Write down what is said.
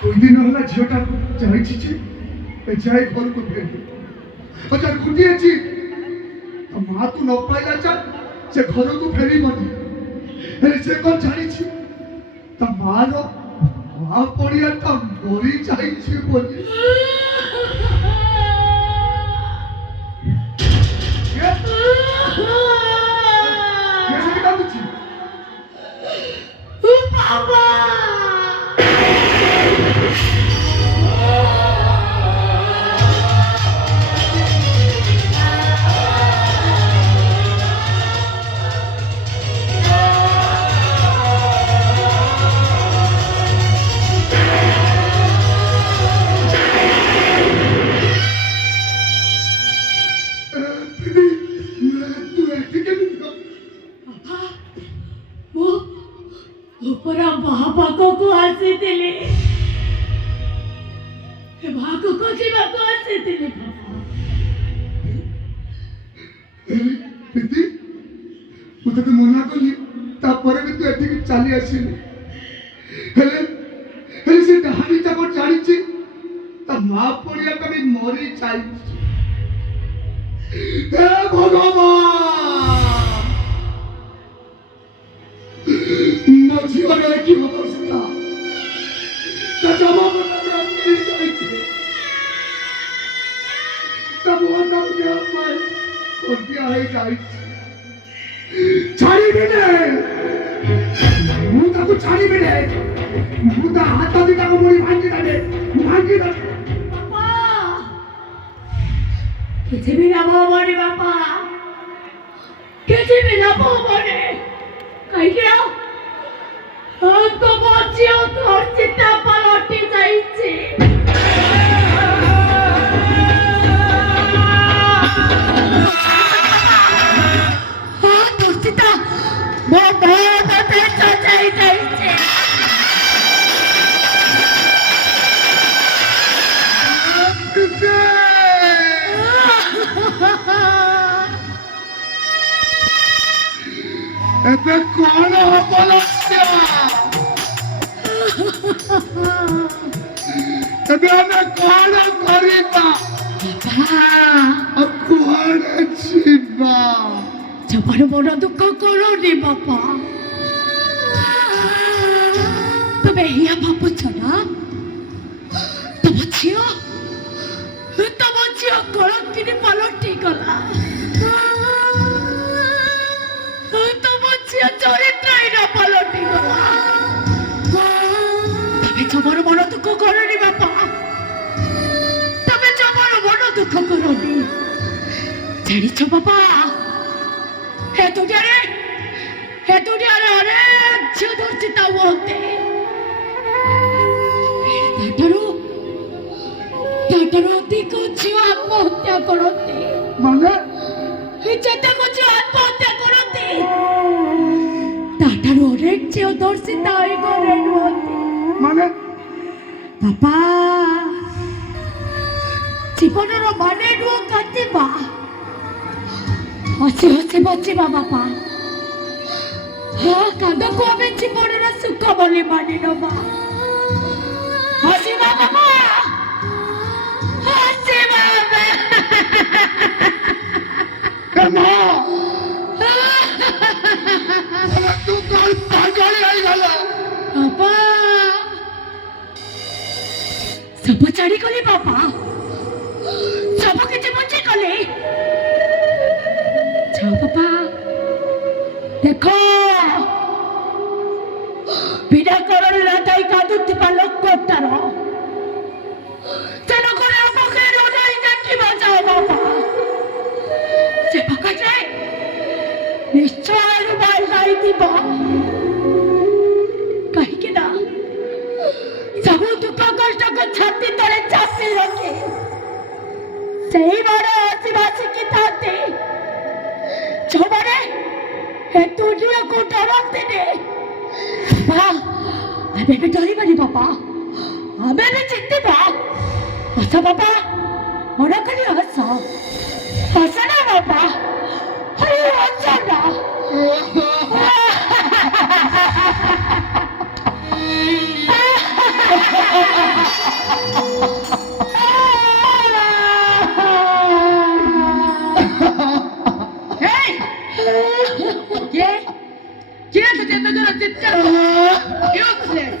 कोई दिन होला झियोटा जाइछि छि जाय घर को भेल अच्छा खुटिए छि तो मां तू न पाइला चा से घर को फेरी बनी हेले से कोन जानि छि त मारो मां पड़िया त मरी जाई छि बोली कैसे काटू छि बाबा को आसे दिले भागो को जीवा को आसे दिले प्रीति मुझे तो मना कली तापर भी तू एठी चली आसीनी हेले हेले से कहानी तक जानी छी त मां पड़िया कभी मरी जाई हे भगवान न जीवन है की अवस्था जवाब ना मिल जाई तब वो तब क्या मैं और क्या है जाई छाड़ी भी नहीं मुझे कुछ छाड़ी भी नहीं मुझे हाथ दिखा को मोड़ी भांगी दे पापा किसी भी ना बोले पापा किसी भी ना बोले कहीं क्या तो बच्चियों तो चिट्टा पलटी जाइए एते कौन बोलछिया तबे हमें कौन करीबा अब कौन छिबा जबर बड़ दुख करो रे बापा तबे हिया बापू छना तब छियो गलत किने पलटी गला चरित्र पलटी गला तबे जबर बड़ दुख करनी बापा तबे जबर बड़ दुख करनी जानिछ बापा हे दुनियारे अनेक झियो धरचिता होते ताटारो अधिक झियो आत्महत्या करते माने जेते को झियो आत्महत्या करते ताटारो अनेक झियो धरचिता होई गरे होते माने बापा जीवनर माने नुह काटिबा हसी हसी बचिबा बापा हाँ कांदको आमे जीवनर सुख बोली मानि नबा हसीबा बापा हसीबा तू कल पागल आई गला बापा सब छाड़ी गली बापा सब किछि बचे गले जाओ पापा देखो बिना कारण राताई कादुत्ति पालक कोटारो चलो करे अपके रोनाई जाकी बचाओ बापा से पका जाए निश्चय रुबाई गाई दीबा कहीं के ना सब दुख कष्ट को छाती तले चापी रखे सही बड़े आदिवासी की ताते जो बड़े है तुझे को डरते ने हाँ अबे भी डरी बनी पापा अबे भी चिंती बा अच्छा पापा और कहीं हंसा हंसना पापा কে কে তুই এত জোরে চিৎকার? Useless!